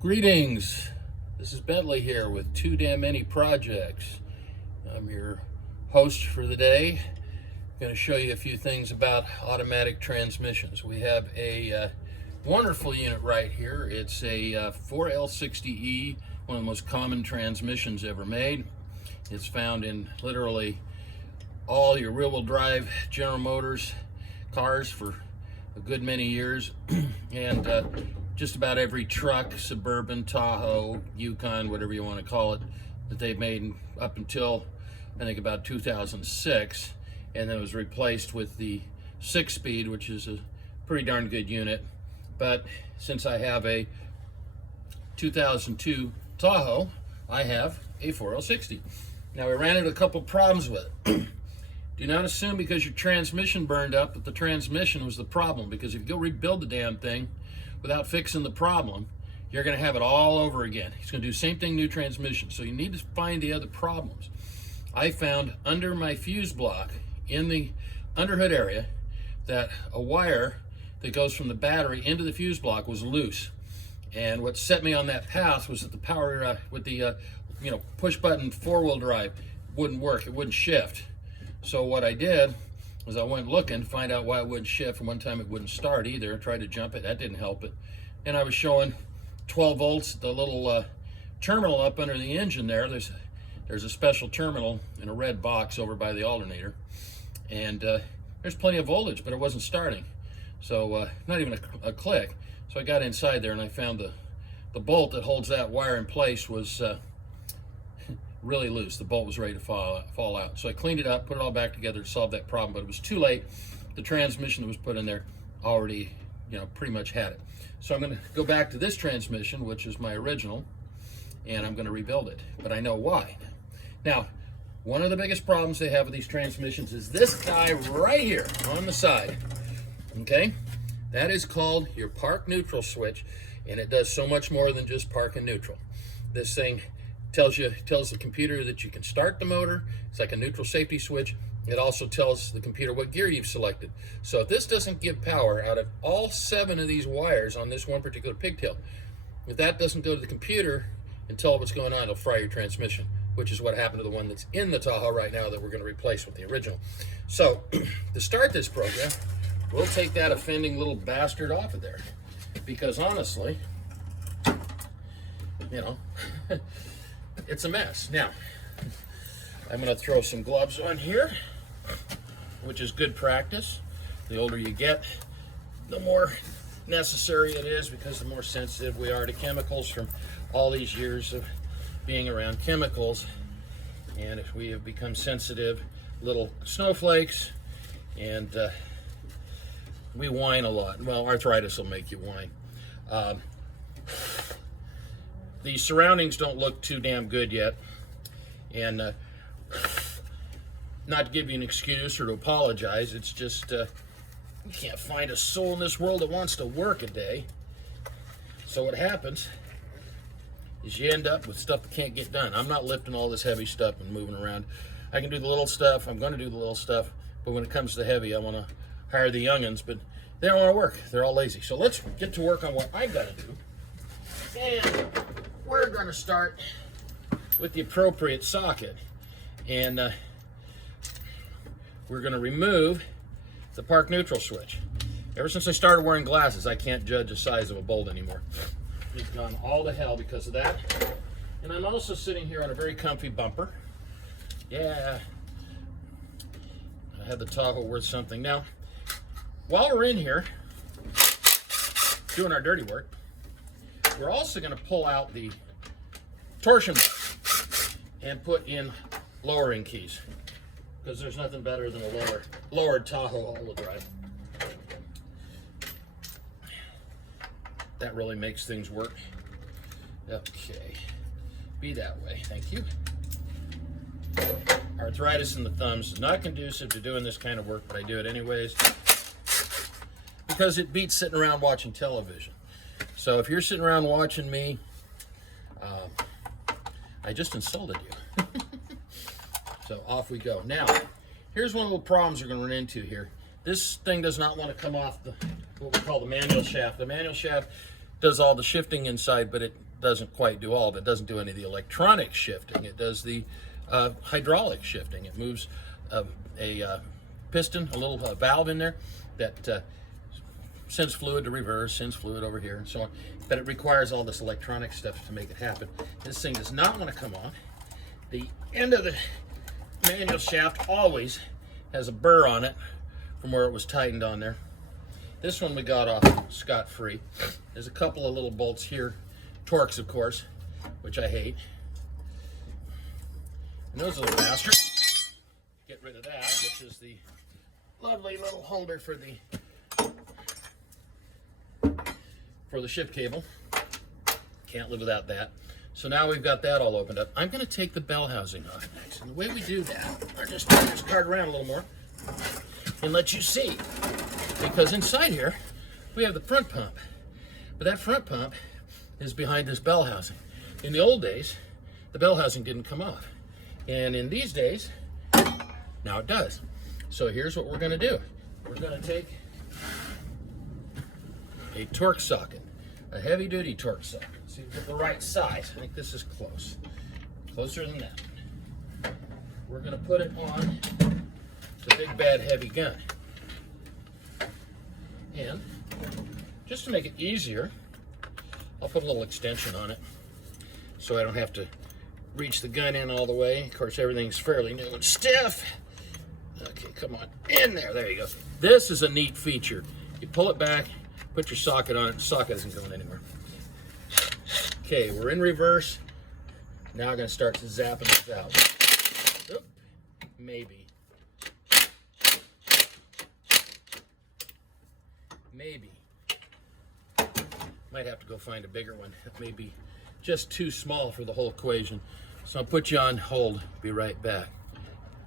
Greetings, this is Bentley here with Too Damn Many Projects. I'm your host for the day. I'm going to show you a few things about automatic transmissions. We have a wonderful unit right here. It's a 4L60E, one of the most common transmissions ever made. It's found in literally all your rear-wheel drive General Motors cars for a good many years, and just about every truck, Suburban, Tahoe, Yukon, whatever you want to call it, that they've made up until I think about 2006, and then it was replaced with the 6-speed, which is a pretty darn good unit. But since I have a 2002 Tahoe, I have a 4L60. Now, we ran into a couple problems with it. Do not assume because your transmission burned up that the transmission was the problem, because if you go rebuild the damn thing without fixing the problem, you're going to have it all over again. It's going to do the same thing, new transmission. So you need to find the other problems. I found under my fuse block in the underhood area that a wire that goes from the battery into the fuse block was loose. And what set me on that path was that the power with the push button 4-wheel drive wouldn't work. It wouldn't shift. So what I did was I went looking to find out why it wouldn't shift, and one time it wouldn't start either. I tried to jump it, that didn't help it. And I was showing 12 volts, the little terminal up under the engine there. There's a special terminal in a red box over by the alternator, and there's plenty of voltage, but it wasn't starting. So not even a click. So I got inside there and I found the bolt that holds that wire in place was really loose. The bolt was ready to fall out. So I cleaned it up, put it all back together to solve that problem, but it was too late. The transmission that was put in there already, pretty much had it. So I'm going to go back to this transmission, which is my original, and I'm going to rebuild it. But I know why. Now, one of the biggest problems they have with these transmissions is this guy right here on the side. Okay? That is called your park neutral switch, and it does so much more than just park and neutral. This thing tells the computer that you can start the motor. It's like a neutral safety switch. It also tells the computer what gear you've selected. So if this doesn't give power out of all 7 of these wires on this one particular pigtail, if that doesn't go to the computer and tell it what's going on, it'll fry your transmission, which is what happened to the one that's in the Tahoe right now that we're going to replace with the original. So to start this program, we'll take that offending little bastard off of there, because honestly, it's a mess. Now, I'm going to throw some gloves on here, which is good practice. The older you get, the more necessary it is, because the more sensitive we are to chemicals from all these years of being around chemicals. And if we have become sensitive little snowflakes, and we whine a lot. Well, arthritis will make you whine. The surroundings don't look too damn good yet, and not to give you an excuse or to apologize, it's just you can't find a soul in this world that wants to work a day. So what happens is you end up with stuff that can't get done. I'm not lifting all this heavy stuff and moving around. I can do the little stuff, I'm going to do the little stuff, but when it comes to the heavy, I want to hire the youngins, but they don't want to work. They're all lazy. So let's get to work on what I got to do. And we're going to start with the appropriate socket, and we're going to remove the park neutral switch. Ever since I started wearing glasses, I can't judge the size of a bolt anymore. It's gone all to hell because of that. And I'm also sitting here on a very comfy bumper. Yeah, I had the Tahoe worth something. Now, while we're in here doing our dirty work, we're also going to pull out the torsion bar and put in lowering keys, because there's nothing better than a lowered Tahoe all-wheel drive. That really makes things work. Okay, be that way. Thank you. Arthritis in the thumbs is not conducive to doing this kind of work, but I do it anyways, because it beats sitting around watching television. So if you're sitting around watching me, I just insulted you. So off we go. Now, here's one of the problems you're going to run into here. This thing does not want to come off what we call the manual shaft. The manual shaft does all the shifting inside, but it doesn't quite do all of it. It doesn't do any of the electronic shifting. It does the hydraulic shifting. It moves a piston, a little valve in there that sends fluid to reverse, sends fluid over here, and so on. But it requires all this electronic stuff to make it happen. This thing does not want to come on. The end of the manual shaft always has a burr on it from where it was tightened on there. This one we got off scot-free. There's a couple of little bolts here, Torx of course, which I hate. And those little bastards, get rid of that, which is the lovely little holder for the ship cable. Can't live without that. So now we've got that all opened up. I'm going to take the bell housing off next. And the way we do that, I'll just turn this card around a little more and let you see. Because inside here, we have the front pump. But that front pump is behind this bell housing. In the old days, the bell housing didn't come off. And in these days, now it does. So here's what we're going to do. We're going to take a Torx socket, a heavy-duty Torx socket. See if we get the right size. I think this is close. Closer than that. We're going to put it on the big bad heavy gun. And just to make it easier, I'll put a little extension on it so I don't have to reach the gun in all the way. Of course, everything's fairly new and stiff. Okay, come on, in there, there you go. This is a neat feature. You pull it back, put your socket on it, the socket isn't going anywhere. Okay, we're in reverse. Now I'm gonna start zapping this out. Oop, maybe. Maybe. Might have to go find a bigger one. It may be just too small for the whole equation. So I'll put you on hold. Be right back.